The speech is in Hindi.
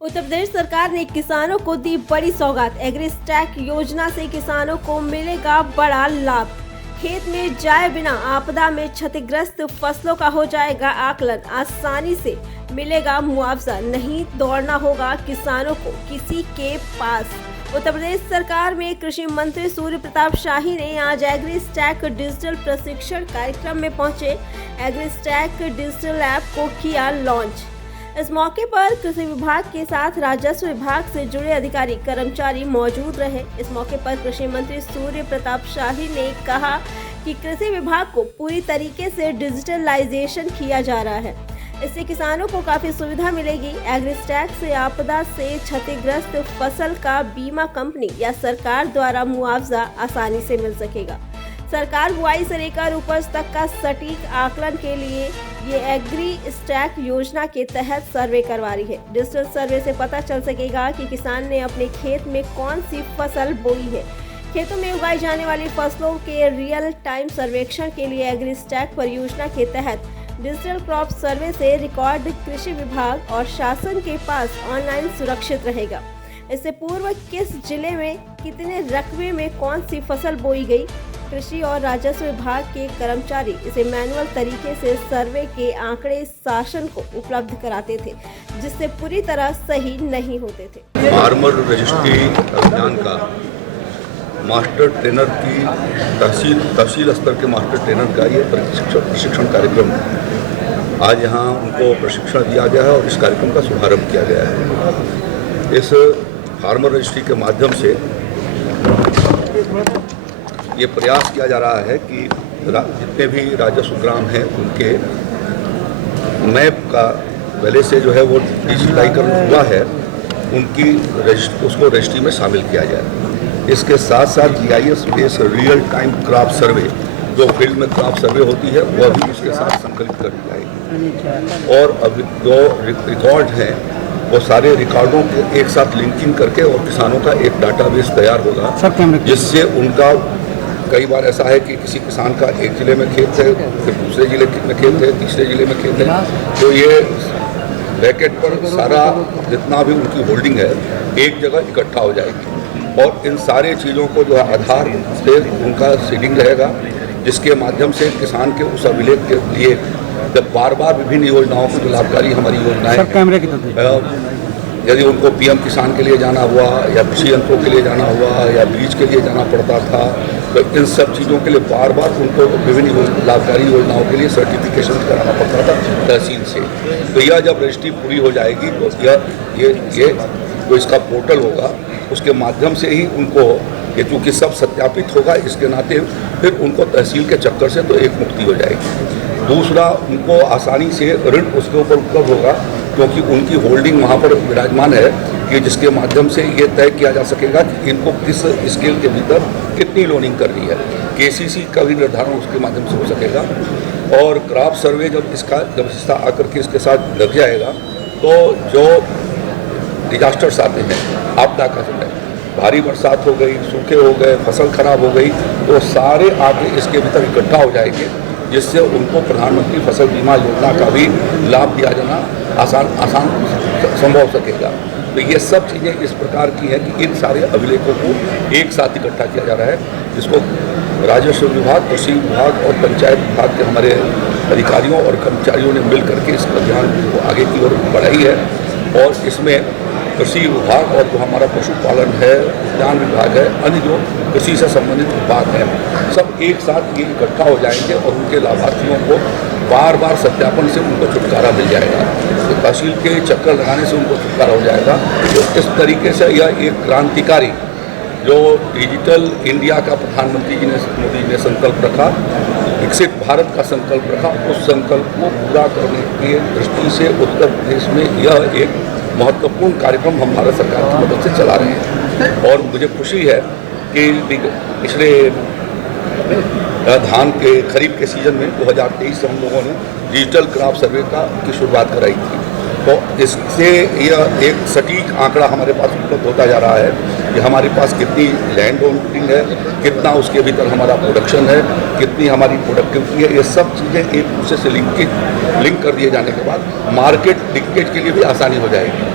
उत्तर प्रदेश सरकार ने किसानों को दी बड़ी सौगात। एग्रीस्टैक योजना से किसानों को मिलेगा बड़ा लाभ। खेत में जाए बिना आपदा में क्षतिग्रस्त फसलों का हो जाएगा आकलन। आसानी से मिलेगा मुआवजा, नहीं दौड़ना होगा किसानों को किसी के पास। उत्तर प्रदेश सरकार में कृषि मंत्री सूर्य प्रताप शाही ने आज एग्रीस्टैक डिजिटल प्रशिक्षण कार्यक्रम में पहुंचे। एग्रीस्टैक डिजिटल ऐप को किया लॉन्च। इस मौके पर कृषि विभाग के साथ राजस्व विभाग से जुड़े अधिकारी कर्मचारी मौजूद रहे। इस मौके पर कृषि मंत्री सूर्य प्रताप शाही ने कहा कि कृषि विभाग को पूरी तरीके से डिजिटलाइजेशन किया जा रहा है। इससे किसानों को काफी सुविधा मिलेगी। एग्रीस्टैक से आपदा से क्षतिग्रस्त फसल का बीमा कंपनी या सरकार द्वारा मुआवजा आसानी से मिल सकेगा। सरकार बुआई से लेकर उपज तक का सटीक आकलन के लिए ये एग्रीस्टैक योजना के तहत सर्वे करवा रही है। डिजिटल सर्वे से पता चल सकेगा कि किसान ने अपने खेत में कौन सी फसल बोई है। खेतों में उगाई जाने वाली फसलों के रियल टाइम सर्वेक्षण के लिए एग्रीस्टैक परियोजना के तहत डिजिटल क्रॉप सर्वे से रिकॉर्ड कृषि विभाग और शासन के पास ऑनलाइन सुरक्षित रहेगा। इससे पूर्व किस जिले में कितने रकबे में कौन सी फसल बोई गई, कृषि और राजस्व विभाग के कर्मचारी इसे मैनुअल तरीके से सर्वे के आंकड़े शासन को उपलब्ध कराते थे, जिससे पूरी तरह सही नहीं होते थे। फार्मर रजिस्ट्री अभियान का मास्टर ट्रेनर की तहसील स्तर के मास्टर ट्रेनर का ये प्रशिक्षण कार्यक्रम आज यहाँ उनको प्रशिक्षण दिया गया है और इस कार्यक्रम का शुभारंभ किया गया है। इस फार्मर रजिस्ट्री के माध्यम से ये प्रयास किया जा रहा है कि जितने भी राजस्व ग्राम हैं उनके मैप का पहले से जो है वो डिजिटलाइजकरण हुआ है, उनकी उसको रजिस्ट्री में शामिल किया जाए। इसके साथ साथ GIS based real time crop survey, जो फील्ड में क्रॉप सर्वे होती है, वह भी उसके साथ संकलित कर दी जाएगी। और अब जो रिकॉर्ड हैं वो सारे रिकॉर्डों के एक साथ लिंकिंग करके और किसानों का एक डाटाबेस तैयार होगा, जिससे उनका कई बार ऐसा है कि किसी किसान का एक ज़िले में खेत है, फिर दूसरे ज़िले में खेत है, तीसरे ज़िले में खेत है, तो ये ब्रैकेट पर सारा जितना भी उनकी होल्डिंग है एक जगह इकट्ठा हो जाएगी और इन सारे चीज़ों को जो है आधार से उनका सीडिंग रहेगा, जिसके माध्यम से किसान के उस अभिलेख के लिए जब बार बार विभिन्न योजनाओं की लाभकारी हमारी योजनाएं, यदि उनको PM किसान के लिए जाना हुआ या कृषि यंत्रों के लिए जाना हुआ या बीज के लिए जाना पड़ता था, तो इन सब चीज़ों के लिए बार बार उनको विभिन्न लाभकारी योजनाओं के लिए सर्टिफिकेशन कराना पड़ता था तहसील से। तो यह जब रजिस्ट्री पूरी हो जाएगी तो ये जो इसका पोर्टल होगा उसके माध्यम से ही उनको ये चूँकि सब सत्यापित होगा, इसके नाते फिर उनको तहसील के चक्कर से तो एक मुक्ति हो जाएगी। दूसरा, उनको आसानी से ऋण उसके ऊपर उपलब्ध होगा, क्योंकि उनकी होल्डिंग वहाँ पर विराजमान है कि जिसके माध्यम से ये तय किया जा सकेगा कि इनको किस स्केल के भीतर कितनी लोनिंग करनी है। KCC का भी निर्धारण उसके माध्यम से हो सकेगा। और क्रॉप सर्वे जब हिस्सा आकर के इसके साथ लग जाएगा तो जो डिजास्टर्स आते हैं, आपदा का समय, भारी बरसात हो गई, सूखे हो गए, फसल खराब हो गई, तो सारे आंकड़े इसके भीतर इकट्ठा हो जाएंगे, जिससे उनको प्रधानमंत्री फसल बीमा योजना का भी लाभ दिया जाना आसान संभव हो सकेगा। तो ये सब चीज़ें इस प्रकार की हैं कि इन सारे अभिलेखों को एक साथ इकट्ठा किया जा रहा है, जिसको राजस्व विभाग, कृषि विभाग और पंचायत विभाग के हमारे अधिकारियों और कर्मचारियों ने मिल करके इस अभियान को आगे की ओर बढ़ाई है। और इसमें कृषि विभाग और जो हमारा पशुपालन है, उद्यान विभाग है, अन्य जो कृषि से संबंधित विभाग हैं, सब एक साथ ये इकट्ठा हो जाएंगे और उनके लाभार्थियों को बार बार सत्यापन से उनको छुटकारा मिल जाएगा। तो तहसील के चक्कर लगाने से उनको छुटकारा हो जाएगा। तो इस तरीके से यह एक क्रांतिकारी जो डिजिटल इंडिया का प्रधानमंत्री जी ने, मोदी जी ने संकल्प रखा, विकसित भारत का संकल्प रखा, उस संकल्प को पूरा करने की दृष्टि से उत्तर प्रदेश में यह एक महत्वपूर्ण कार्यक्रम हम भारत सरकार की मदद से चला रहे हैं। और मुझे खुशी है कि पिछले धान के खरीफ के सीजन में 2023 से हम लोगों ने डिजिटल क्रॉप सर्वे की शुरुआत कराई थी। तो इससे यह एक सटीक आंकड़ा हमारे पास उपलब्ध होता जा रहा है कि हमारे पास कितनी लैंड होल्डिंग है, कितना उसके भीतर हमारा प्रोडक्शन है, कितनी हमारी प्रोडक्टिविटी है। ये सब चीज़ें एक दूसरे से लिंक कर दिए जाने के बाद मार्केट लिंकेज के लिए भी आसानी हो जाएगी।